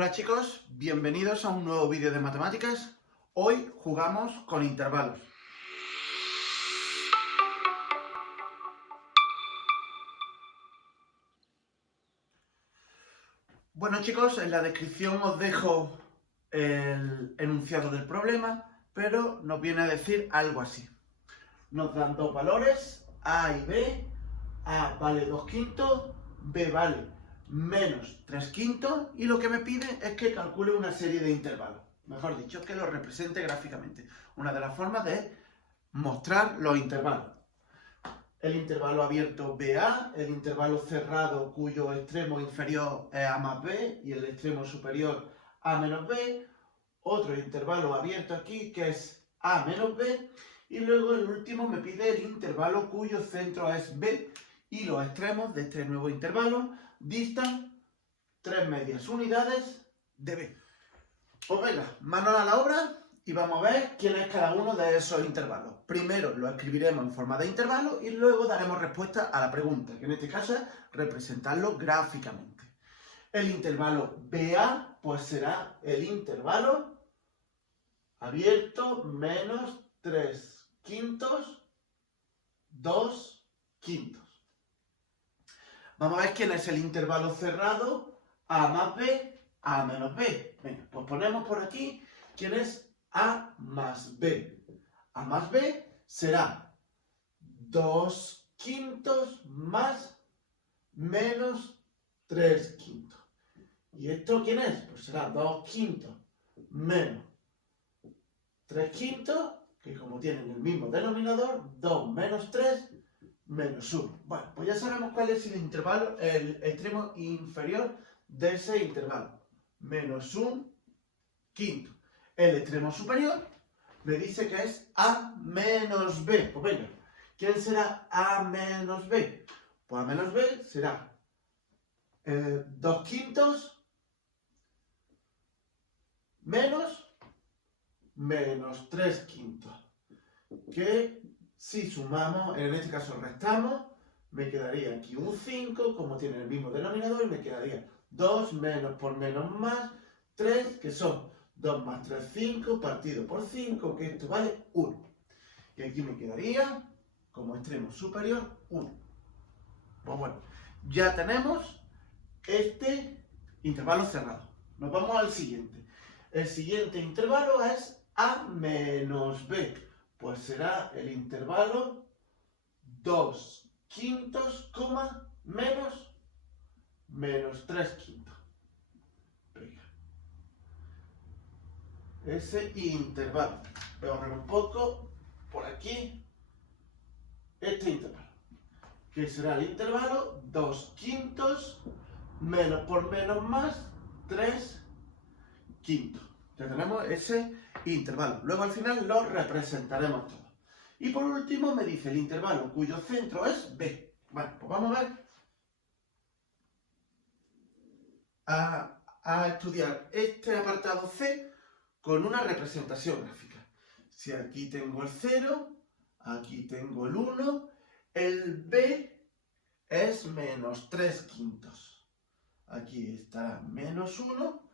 Hola chicos, bienvenidos a un nuevo vídeo de matemáticas. Hoy jugamos con intervalos. Bueno chicos, en la descripción os dejo el enunciado del problema, pero nos viene a decir algo así. Nos dan dos valores, A y B. A vale 2/5, B vale menos 3/5 y lo que me pide es que calcule una serie de intervalos. Mejor dicho, que lo represente gráficamente. Una de las formas de mostrar los intervalos. El intervalo abierto BA, el intervalo cerrado cuyo extremo inferior es A más B y el extremo superior A menos B. Otro intervalo abierto aquí que es A menos B. Y luego el último me pide el intervalo cuyo centro es B y los extremos de este nuevo intervalo distan 3 medias unidades de B. Pues venga, manos a la obra y vamos a ver quién es cada uno de esos intervalos. Primero lo escribiremos en forma de intervalo y luego daremos respuesta a la pregunta, que en este caso es representarlo gráficamente. El intervalo BA pues será el intervalo abierto menos 3/5, 2/5. Vamos a ver quién es el intervalo cerrado A más B, A menos B. Venga, pues ponemos por aquí quién es A más B. A más B será 2/5 más menos 3/5. ¿Y esto quién es? Pues será 2/5 menos 3/5, que como tienen el mismo denominador, 2 menos 3 menos 1. Bueno, pues ya sabemos cuál es el intervalo, el extremo inferior de ese intervalo. Menos 1/5. El extremo superior me dice que es A menos B. Pues venga, ¿quién será A menos B? Pues A menos B será 2/5 menos 3/5. Que si sumamos, en este caso restamos, me quedaría aquí un 5, como tiene el mismo denominador, y me quedaría 2 menos por menos más 3, que son 2 más 3, 5, partido por 5, que esto vale 1. Y aquí me quedaría, como extremo superior, 1. Pues bueno, ya tenemos este intervalo cerrado. Nos vamos al siguiente. El siguiente intervalo es A menos B. Pues será el intervalo 2/5, menos 3/5. Venga. Ese intervalo. Voy a borrar un poco por aquí este intervalo. Que será el intervalo 2/5 menos por menos más 3/5. Ya tenemos ese intervalo. Luego al final lo representaremos todo. Y por último me dice el intervalo cuyo centro es B. Bueno, pues vamos a ver a estudiar este apartado C con una representación gráfica. Si aquí tengo el 0, aquí tengo el 1, el B es menos 3/5. Aquí estará menos 1.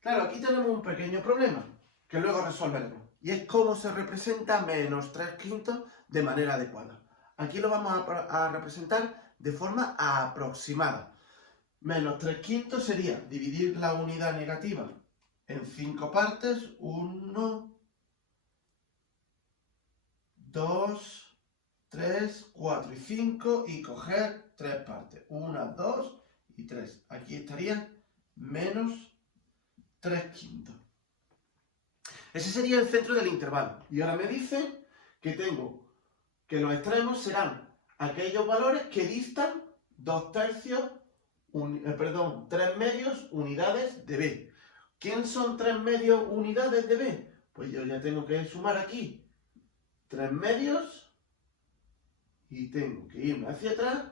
Claro, aquí tenemos un pequeño problema que luego resolveremos. Y es cómo se representa menos 3/5 de manera adecuada. Aquí lo vamos a representar de forma aproximada. Menos 3/5 sería dividir la unidad negativa en 5 partes. 1, 2, 3, 4 y 5. Y coger 3 partes. 1, 2 y 3. Aquí estaría menos 3/5. Ese sería el centro del intervalo. Y ahora me dice que tengo que los extremos serán aquellos valores que distan 3 medios unidades de B. ¿Quién son 3 medios unidades de B? Pues yo ya tengo que sumar aquí 3 medios y tengo que irme hacia atrás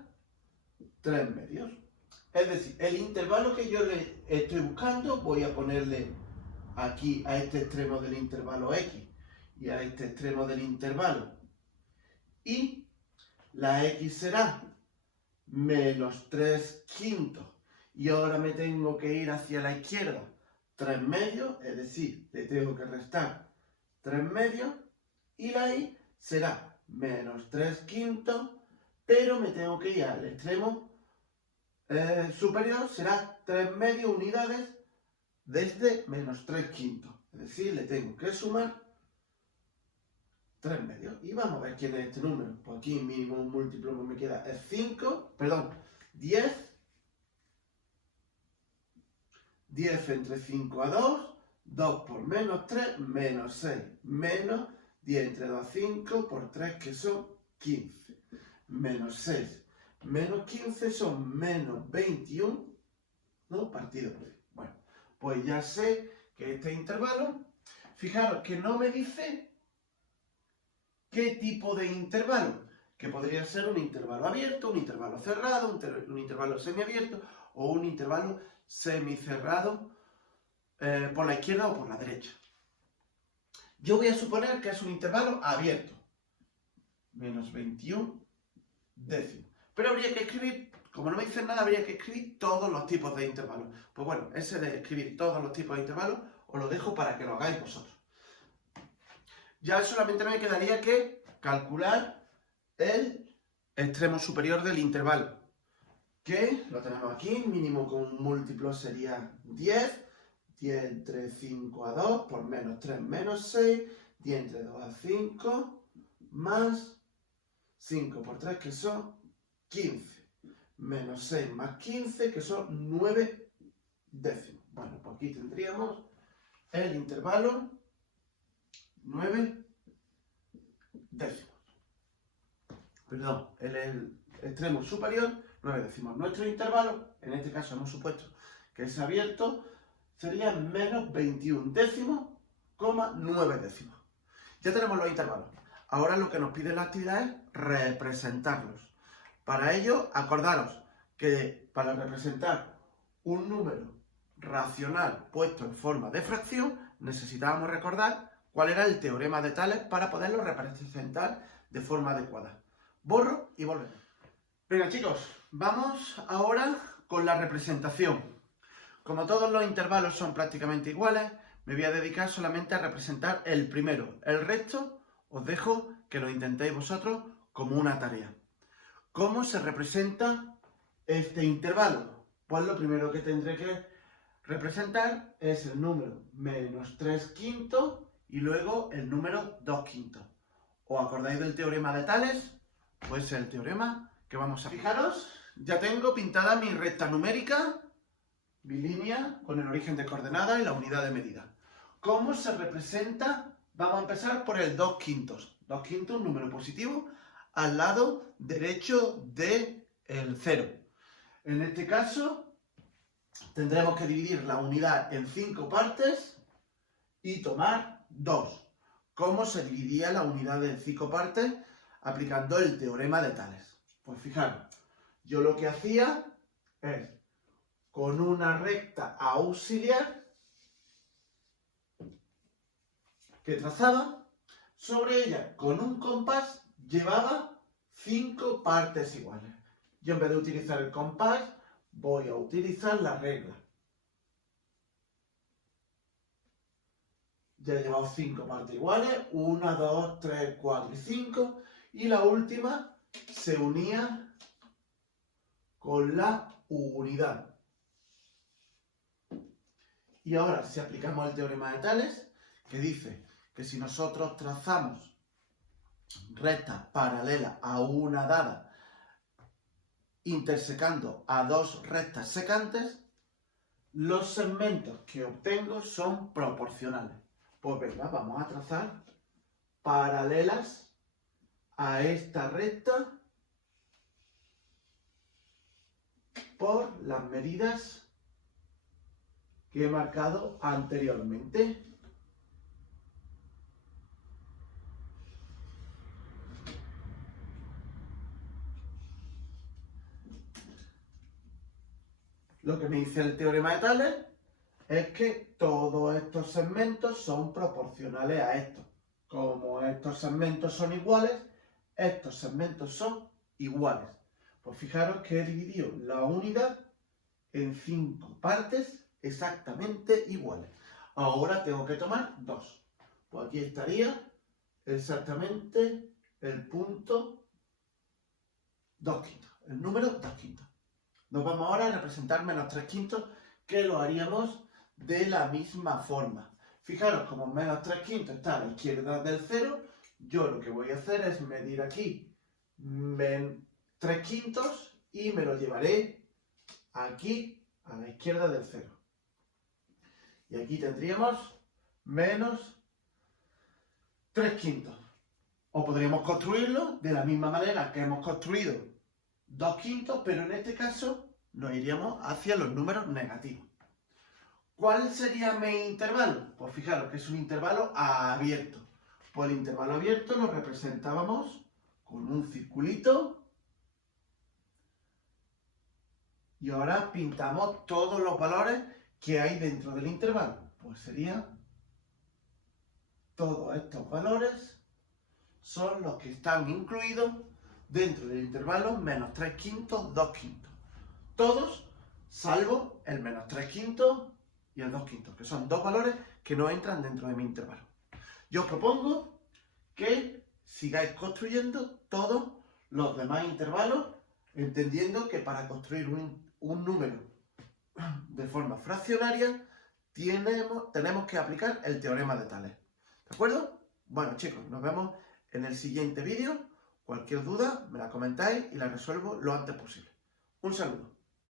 3 medios. Es decir, el intervalo que yo le estoy buscando, voy a ponerle aquí a este extremo del intervalo X y a este extremo del intervalo. Y la X será menos 3/5 y ahora me tengo que ir hacia la izquierda 3 medios, es decir, le tengo que restar 3 medios, y la y será menos 3 quintos, pero me tengo que ir al extremo superior, será 3 medios unidades desde menos 3 quintos. Es decir, le tengo que sumar 3 medios. Y vamos a ver quién es este número. Pues aquí mínimo un múltiplo que me queda es 10. 10 entre 5 a 2. 2 por menos 3, menos 6. Menos 10 entre 2 a 5 por 3, que son 15. Menos 6. Menos 15 son menos 21, ¿no? Partido por 10. Bueno, pues ya sé que este intervalo, fijaros que no me dice qué tipo de intervalo, que podría ser un intervalo abierto, un intervalo cerrado, un intervalo semiabierto o un intervalo semicerrado por la izquierda o por la derecha. Yo voy a suponer que es un intervalo abierto, menos 21 décimos. Pero habría que escribir, como no me dicen nada, habría que escribir todos los tipos de intervalos. Pues bueno, ese de escribir todos los tipos de intervalos os lo dejo para que lo hagáis vosotros. Ya solamente me quedaría que calcular el extremo superior del intervalo, que lo tenemos aquí, mínimo con un múltiplo sería 10. 10 entre 5 a 2 por menos 3 menos 6. 10 entre 2 a 5 más 5 por 3, que son 15. Menos 6 más 15, que son 9 décimos. Bueno, pues aquí tendríamos el intervalo 9 décimos. Perdón, el extremo superior 9 décimos. Nuestro intervalo, en este caso hemos supuesto que es abierto, sería menos 21 décimos, 9 décimos. Ya tenemos los intervalos. Ahora lo que nos pide la actividad es representarlos. Para ello, acordaros que para representar un número racional puesto en forma de fracción, necesitábamos recordar cuál era el teorema de Tales para poderlo representar de forma adecuada. Borro y volvemos. Venga, chicos, vamos ahora con la representación. Como todos los intervalos son prácticamente iguales, me voy a dedicar solamente a representar el primero. El resto os dejo que lo intentéis vosotros como una tarea. ¿Cómo se representa este intervalo? Pues lo primero que tendré que representar es el número menos 3 quintos y luego el número 2 quintos. ¿Os acordáis del teorema de Tales? Pues el teorema que vamos a... Fijaros, ya tengo pintada mi recta numérica, mi línea con el origen de coordenadas y la unidad de medida. ¿Cómo se representa? Vamos a empezar por el 2 quintos. 2 quintos, un número positivo, al lado derecho del 0. En este caso, tendremos que dividir la unidad en 5 partes y tomar 2. ¿Cómo se dividía la unidad en 5 partes? Aplicando el teorema de Tales. Pues fijaros, yo lo que hacía es, con una recta auxiliar que trazaba, sobre ella con un compás llevaba 5 partes iguales. Yo en vez de utilizar el compás voy a utilizar la regla. Ya he llevado 5 partes iguales, 1, 2, 3, 4 y 5, y la última se unía con la unidad. Y ahora, si aplicamos el teorema de Tales, que dice que si nosotros trazamos rectas paralelas a una dada, intersecando a 2 rectas secantes, los segmentos que obtengo son proporcionales. Pues venga, vamos a trazar paralelas a esta recta por las medidas que he marcado anteriormente. Lo que me dice el teorema de Tales es que todos estos segmentos son proporcionales a estos. Como estos segmentos son iguales, estos segmentos son iguales. Pues fijaros que he dividido la unidad en 5 partes exactamente iguales. Ahora tengo que tomar 2. Pues aquí estaría exactamente el punto 2/5, el número 2/5. Nos vamos ahora a representar menos 3/5, que lo haríamos de la misma forma. Fijaros, como menos 3/5 está a la izquierda del 0, yo lo que voy a hacer es medir aquí 3/5 y me lo llevaré aquí a la izquierda del 0. Y aquí tendríamos menos 3/5. O podríamos construirlo de la misma manera que hemos construido 2/5, pero en este caso nos iríamos hacia los números negativos. ¿Cuál sería mi intervalo? Pues fijaros que es un intervalo abierto. Pues el intervalo abierto lo representábamos con un circulito. Y ahora pintamos todos los valores que hay dentro del intervalo. Pues sería todos estos valores son los que están incluidos dentro del intervalo menos 3/5, 2/5. Todos, salvo el menos 3/5 y el 2/5, que son dos valores que no entran dentro de mi intervalo. Yo os propongo que sigáis construyendo todos los demás intervalos, entendiendo que para construir un número de forma fraccionaria tenemos que aplicar el teorema de Tales. ¿De acuerdo? Bueno, chicos, nos vemos en el siguiente vídeo. Cualquier duda me la comentáis y la resuelvo lo antes posible. Un saludo.